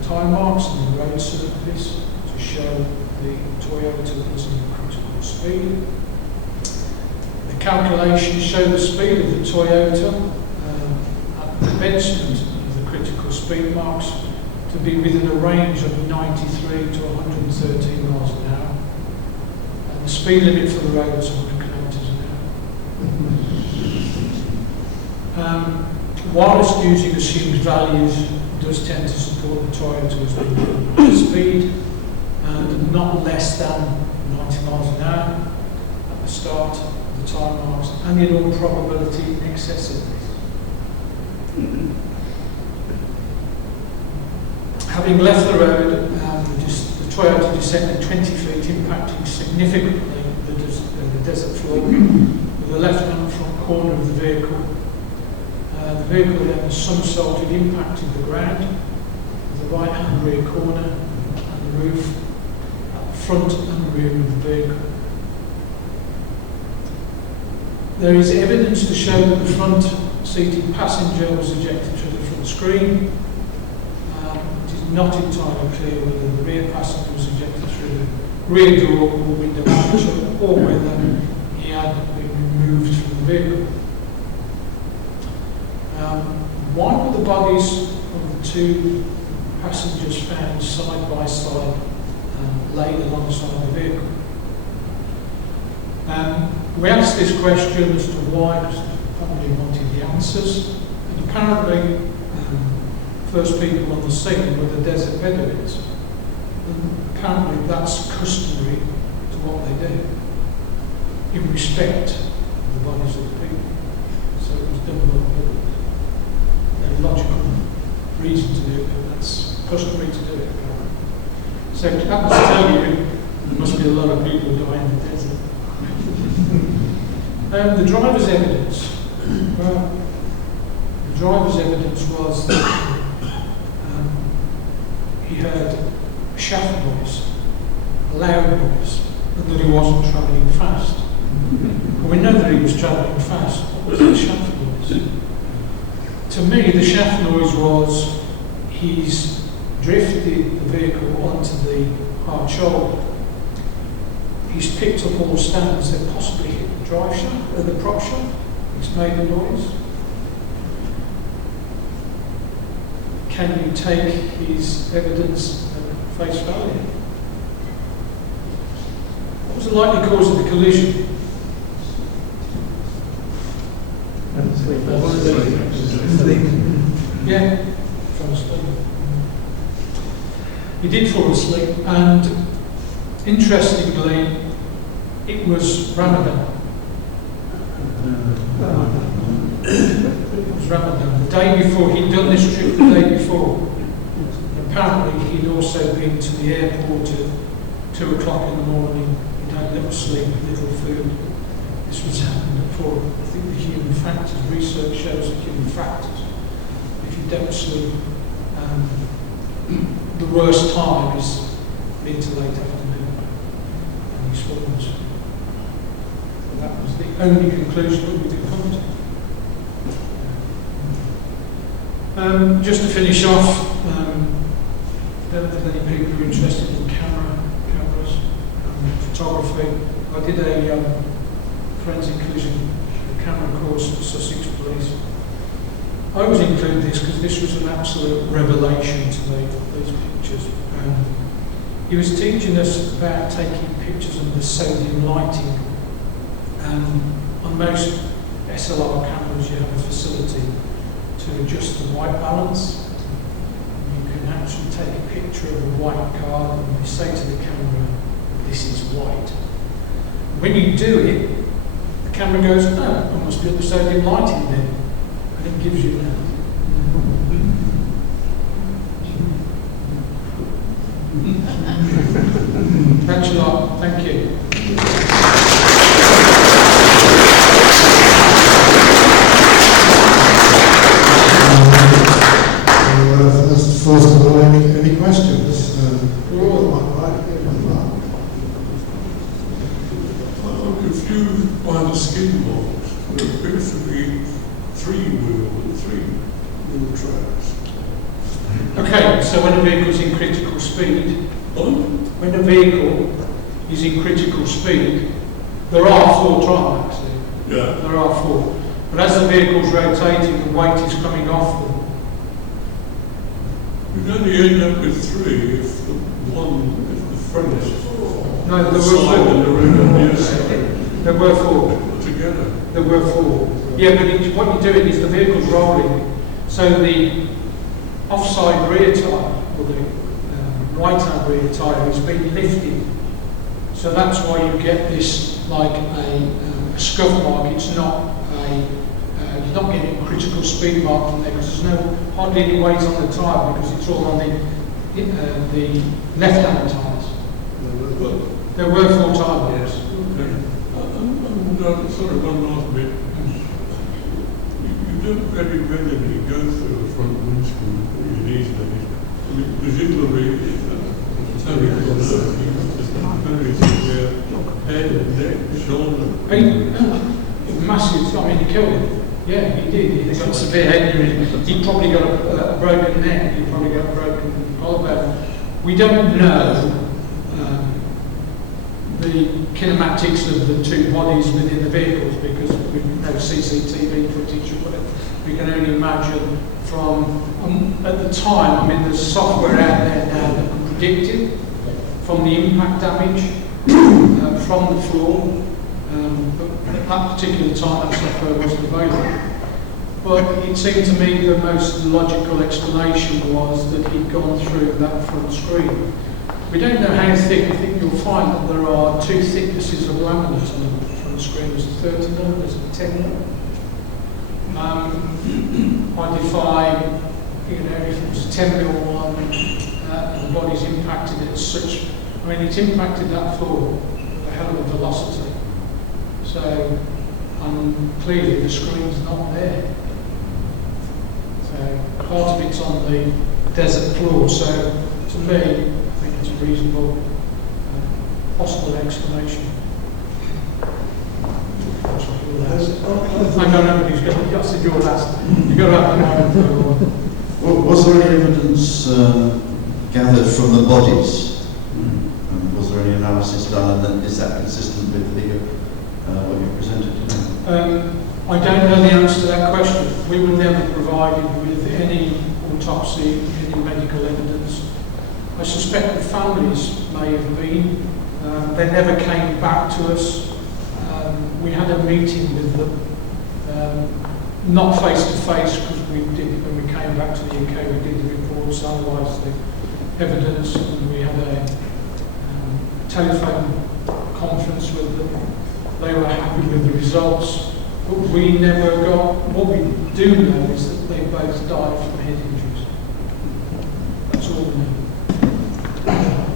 tyre marks on the road surface to show the Toyota was in critical speed. The calculations show the speed of the Toyota at the commencement of the critical speed marks to be within a range of 93 to 113 miles an hour. And the speed limit for the road was 100 kilometres an hour. Whilst using assumed values does tend to support the Toyota as being speed and not less than 90 miles an hour at the start of the tyre marks, and in all probability in excess of this. Having left the road, the Toyota descended 20 feet, impacting significantly the desert floor with the left-hand front corner of the vehicle. The vehicle then somersaulted, impacted the ground, the right-hand rear corner and the roof, at the front and rear of the vehicle. There is evidence to show that the front-seated passenger was ejected through the front screen. It is not entirely clear whether the rear passenger was ejected through the rear door or window aperture, or whether he had been removed from the vehicle. Why were the bodies of the two passengers found side by side, laid alongside the vehicle? We asked this question as to why, because the family wanted the answers, and apparently first people on the scene were the desert Bedouins. And apparently that's customary to what they do, in respect of the bodies of the people. So it was done with a logical reason to do it, but that's customary to do it apparently. So that must tell you there must be a lot of people dying in the desert. The driver's evidence. Well, the driver's evidence was that he heard a shaft noise, a loud noise, and that he wasn't travelling fast. But we know that he was travelling fast. What was the shaft noise? To me, the shaft noise was he's drifted the vehicle onto the hard shoulder. He's picked up all the stands that possibly hit the drive shaft, or the prop shaft. It's made a noise. Can you take his evidence at face value? What was the likely cause of the collision? Yeah, fell asleep. He did fall asleep, and interestingly, it was Ramadan. It was Ramadan. The day before, he'd done this trip the day before. Apparently, he'd also been to the airport at 2 o'clock in the morning. He'd had little sleep, little food. This was happened at 4. I think the human factors, research shows the human factors. If you don't sleep, the worst time is mid to late afternoon. And he's fallen asleep. And that was the only conclusion that we could come to. Just to finish off, I don't know if any people are interested in cameras, photography. I did a forensic collision camera course at Sussex Police. I always include this because this was an absolute revelation to me, these pictures. He was teaching us about taking pictures under sodium lighting. On most SLR cameras you have a facility to adjust the white balance. You can actually take a picture of a white car and you say to the camera, this is white. When you do it, the camera goes, oh, I must be on the sodium lighting then. And it gives you that. Thanks a lot. Thank you. First of all, any questions? I'm confused by the skin marks. There appears to be 3-wheel tracks. Okay, so when a vehicle is in critical speed, when a vehicle is in critical speed, there are 4 tarmacs there. Yeah. There are 4. But as the vehicle's rotating, the weight is coming off them. You'd only end up with 3 if the front is No, there were 4. and the rear on the side. There were 4. Together. There were 4. Yeah, but what you're doing is the vehicle's rolling, so the offside rear tyre, or the right-hand rear tyre, is being lifted. So that's why you get this like a scuff mark. It's not a He's not getting a critical speed mark from there because there's hardly any weight on the tyre because it's all on the left-hand tyres. There were 4 tyre marks. Sorry, one last bit. You don't very readily go through the front windscreen these days. Presumably, it's only for nerve. Very severe head, neck, shoulder. Massive. I mean, he killed him. Yeah, he did. He got severe head injury. He probably got a broken neck. He probably got a broken collarbone. We don't know the kinematics of the 2 bodies within the vehicles because we no CCTV footage or whatever. We can only imagine from at the time. I mean, there's software out there now that can predict it from the impact damage from the floor. But at that particular time, that software wasn't available. But it seemed to me the most logical explanation was that he'd gone through that front screen. We don't know how thick. I think you'll find that there are 2 thicknesses of laminate on the front screen. There's a 30 mm, there's a 10 mm. I defy, if it was a 10 mm one, and the body's impacted it such. I mean, it's impacted that floor with a hell of a velocity. So, clearly the screen's not there. So, part of it's on the desert floor. So, to me, I think it's a reasonable, possible explanation. I know nobody's got to said you're last. You've got to have an hour. Was there any evidence gathered from the bodies? Was there any analysis done, and then is that consistent with the what you presented today? I don't know the answer to that question. We were never provided with any autopsy, any medical evidence. I suspect the families may have been. They never came back to us. We had a meeting with them, not face to face because when we came back to the UK, we did the reports, analysed the evidence, and we had a telephone conference with them. They were happy with the results, but we never got. What we do know is that they both died from head injuries. That's all we know.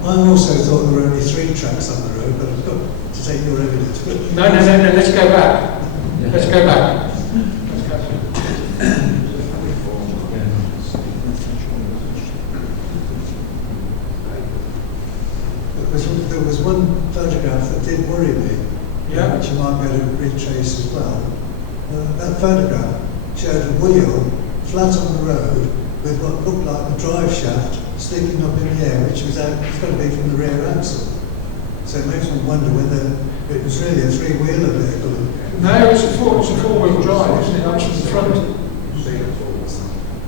I also thought there were only 3 tracks on the road, but I've got to take your evidence. No, let's go back. Let's go back. Let's go back. There was one photograph that did worry me, which you might be able to retrace as well. That photograph showed a wheel flat on the road with what looked like the drive shaft sticking up in the air, which was out, it's got to be from the rear axle. So it makes one wonder whether it was really a 3-wheeler vehicle. No, it's a 4-wheel drive, isn't it? That's from the front.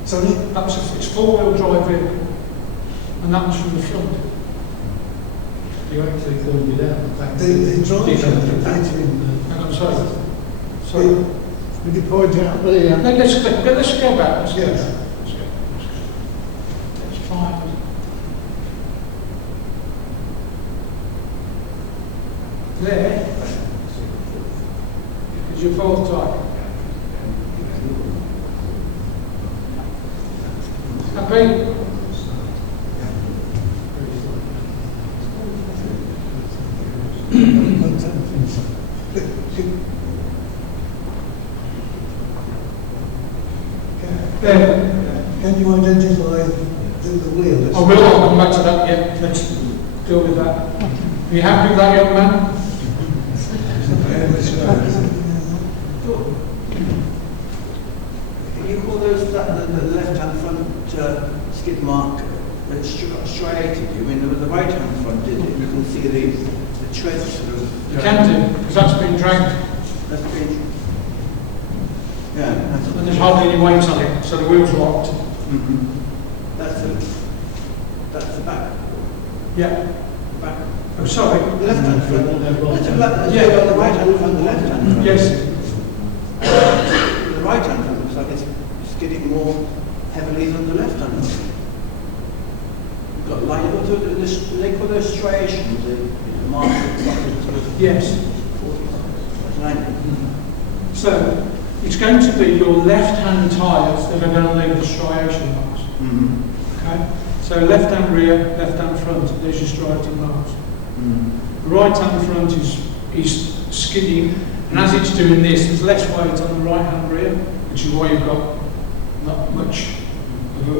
Sorry? It's 4-wheel drive vehicle, and that's from the front. You actually pointed out the fact The drive shaft repeated. Hang on, sorry. Did you point out the... No, let's go back. Let's go back. Yes. Let's find. There is your 4th type. Happy? Can you identify the wheel? I will, I'll come back to that, yeah. Let's deal with that. Are you happy with that, young man? Can you call those the left-hand front skid mark striated? You mean the right-hand front did it? You can see the tread sort of... You can do, because that's been dragged. That's been... Yeah. And there's hardly any weight on it, so the wheel's locked. Mm-hmm. That's the back. Yeah. Back. I'm sorry. The left-hand front. That's the right-hand front, the left-hand front. Yes. The right-hand front looks like it's skidding more heavily than the left-hand front. You've got line, they call those striations, the marks. Yes. Line. So, it's going to be your left-hand tyres that are going to leave the striation marks. Okay? So left-hand rear, left-hand front, there's your striating marks. The right-hand front is skidding, and as it's doing this, there's less weight on the right-hand rear, which is why you've got not much of a...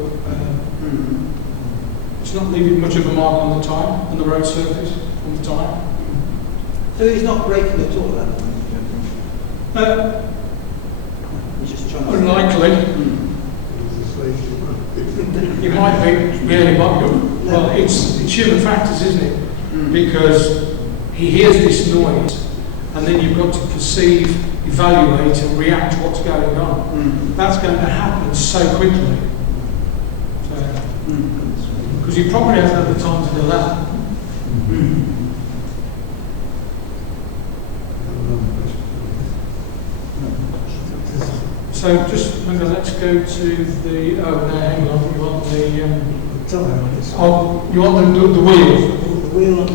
it's not leaving much of a mark on the tyre, on the road surface, on the tyre. So he's not braking at all then? He's just trying to... Unlikely. It might be, really might be. Well, it's human factors, isn't it? Because he hears this noise, and then you've got to perceive, evaluate, and react to what's going on. That's going to happen so quickly. Because he probably hasn't had the time to do that. So just remember, let's go to the. Oh no, hang on. You want the? You want the wheel? The wheel on the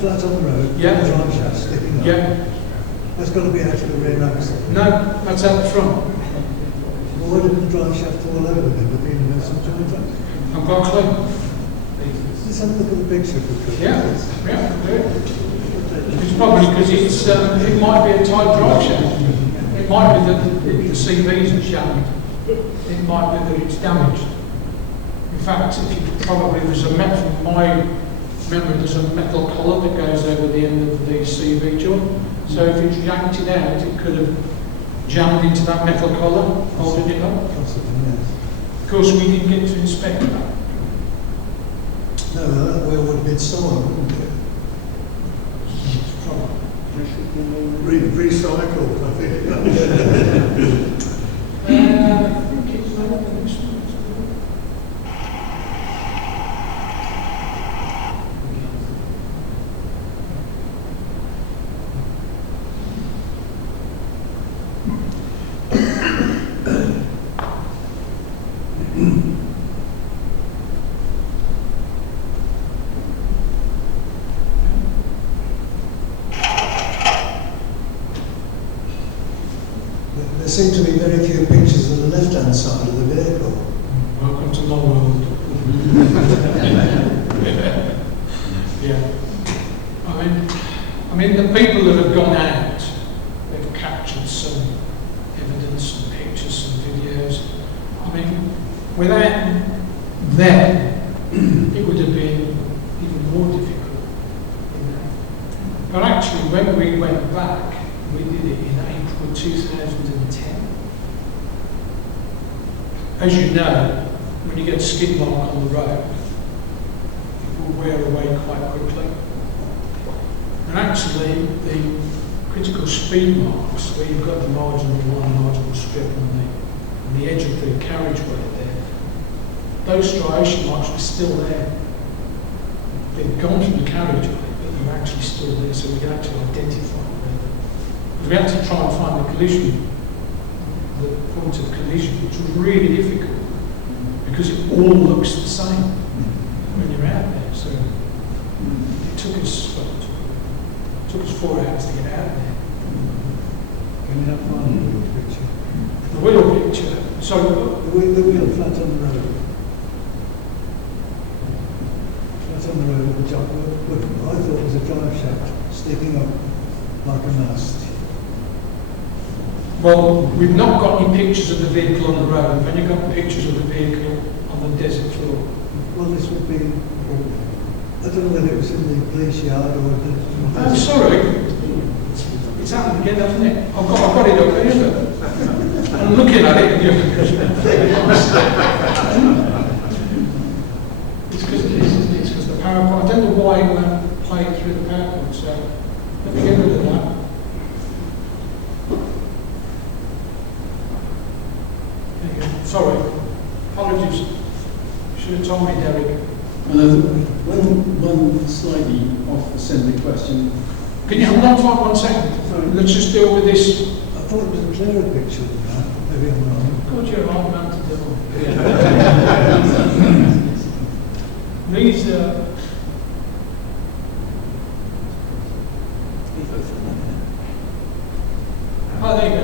flat on the road. Yeah. The drive shaft sticking up. Yeah. That's got to be out of the rear axle. No, that's out the front. Well, why didn't the drive shaft fall over then? With the universal joint up? I've got a clue. Let's have a look at the picture. Yeah. It's probably because it might be a tight drive shaft. It might be that the CVs are jammed. It might be that it's damaged. In fact, there's a metal, from my memory, there's a metal collar that goes over the end of the CV joint. So if it's yanked it out, it could have jammed into that metal collar, holding it up. Possibly, yes. Of course, we didn't get to inspect that. No, that wheel would have been stolen, wouldn't it? Recycled, I think. I think it's There seem to be very few pictures of the left-hand side of the vehicle. Welcome to my world. Yeah. I mean, the people that have gone out, they've captured some evidence, some pictures, some videos. I mean, without them, it would have been even more difficult. You know? But actually, when we went back, we did it in April 2010. As you know, when you get a skid mark on the road, it will wear away quite quickly. And actually, the critical speed marks, where you've got the marginal line, marginal strip on the edge of the carriageway there, those striation marks were still there. They'd gone from the carriageway, but they were actually still there, so we could actually identify them. We had to try and find the collision, the point of collision, which was really difficult because it all looks the same when you're out there. So it took us 4 hours to get out there. Can you not find the wheel picture? The wheel picture. So the wheel flat on the road. Flat on the road with the jump. I thought it was a drive shaft sticking up like a mast. well, we've not got any pictures of the vehicle on the road. We've only got pictures of the vehicle on the desert floor. Well, this would be, I don't know whether it was in the police yard or the... I'm sorry. It's happened again, hasn't it? I've got it up here, but I'm looking at it. It's because the PowerPoint, I don't know why it won't play it through the PowerPoint, so let me get rid of that. There you go. Sorry. Apologies. Should have told me, Derek. One slightly off-the-centre question. Can you hold on for 1 second? Sorry. Let's just deal with this. I thought it was a clearer picture than that. Maybe I'm wrong. God, you're a hard man to deal with. These oh, there you go.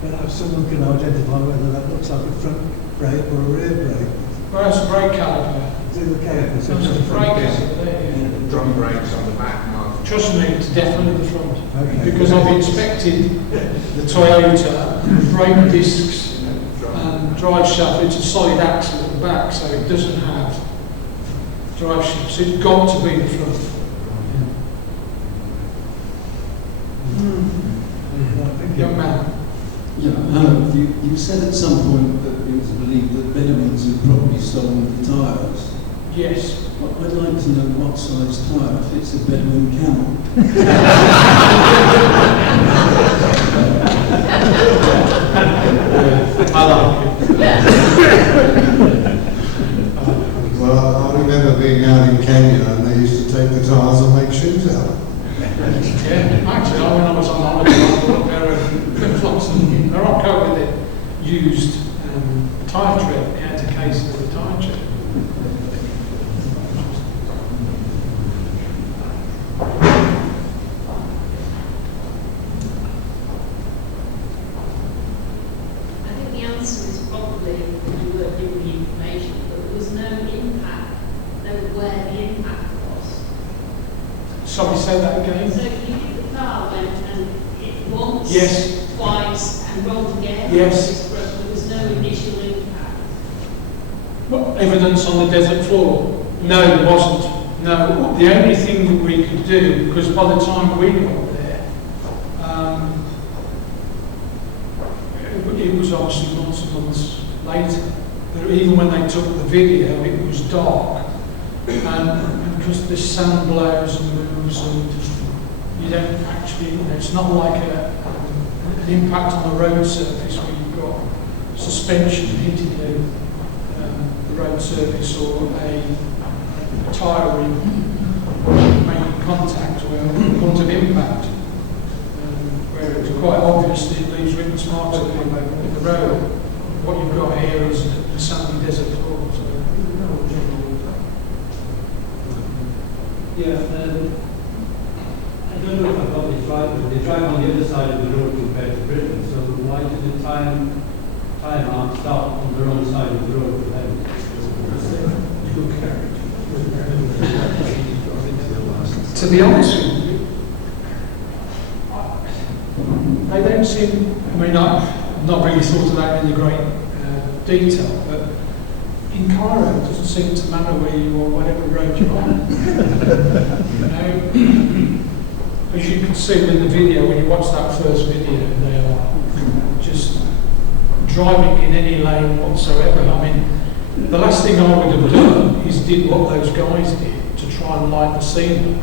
Perhaps someone can identify whether that looks like a front brake or a rear brake. Well, that's a brake caliper. Is it the caliper? So That's just a a front brake brake. caliper there, yeah. Drum brakes on the back, Mark. Trust me, it's definitely the front. Okay. Because I've inspected the Toyota brake discs and drive shaft. It's a solid axle at the back, so it doesn't have drive shaft. So it's got to be the front. Young man. Yeah, you said at some point that it was believed that Lebanese had probably stolen the tyres. Yes. I'd like to know what size tyre fits a Bedouin camel. I like it. Well, I remember being out in Kenya and they used to take the tyres and make shoes out. Yeah, actually, when I was on holiday, I thought there were flip-flops and Morocco with it used tyre tread, the outer case of the tyre tread. I think the answer is probably that you weren't given the information, but there was no impact, no where the impact was. Sorry, say that again. So you think the car went and hit once, Yes. twice, and rolled again? Yes. But there was no initial impact. What, evidence on the desert floor? No, there wasn't. No, the only thing that we could do, because by the time we got there, it was obviously months and months later. But even when they took the video, it was dark. And because the sound blows and moves, and you don't actually, it's not like an impact on the road surface where you've got suspension hitting the road surface or a tyre rim making contact where it becomes an impact. Where it's quite obvious that it leaves witness marks in the road. What you've got here is a sandy desert floor. So. Yeah, I don't know if I got this right, but they drive on the other side of the road compared to Britain, so why did the time mark stop on the wrong side of the road for them? To be honest with you, they don't seem, I mean, I've not really thought of that in great detail, but in Cairo it doesn't seem to matter where you are, whatever road you're on. You know, as you can see in the video, when you watch that first video, they are just driving in any lane whatsoever. I mean, the last thing I would have done is did what those guys did to try and light the scene up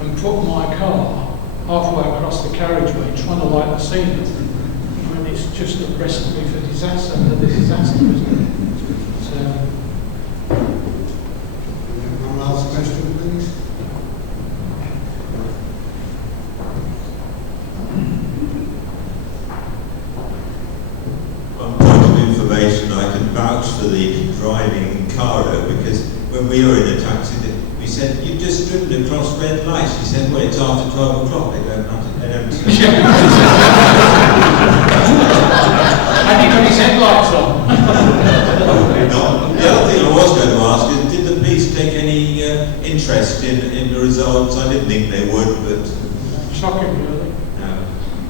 and put my car halfway across the carriageway trying to light the scene up. I mean, it's just a recipe for disaster, another disaster, isn't it? So, One last question, please. One point of information, I can vouch for the driving in Cairo because when we were in a taxi, we said, "You've just driven across red lights." She said, "Well, it's after 12 o'clock, they don't have you got his headlights on? The other thing I was going to ask is, did the police take any interest in the results? I didn't think they would, but... Shocking, really. No.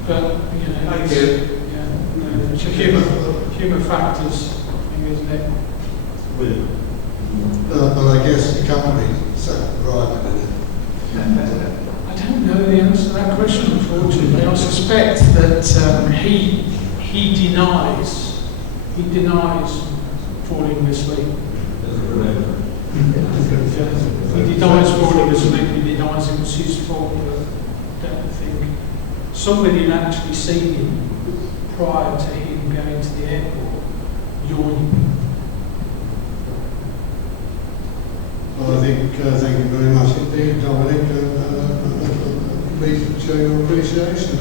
But, you know, Thank it's, you. yeah, no, it's a human factors thing, isn't it? But I guess the company sat driving in it. I don't know the answer to that question, unfortunately. I suspect that he denies falling asleep. He denies falling asleep, he denies it was his fault, but I don't think somebody had actually seen him prior to him going to the airport yawning. Well, I think, thank you very much indeed, Dominic, and please show your appreciation.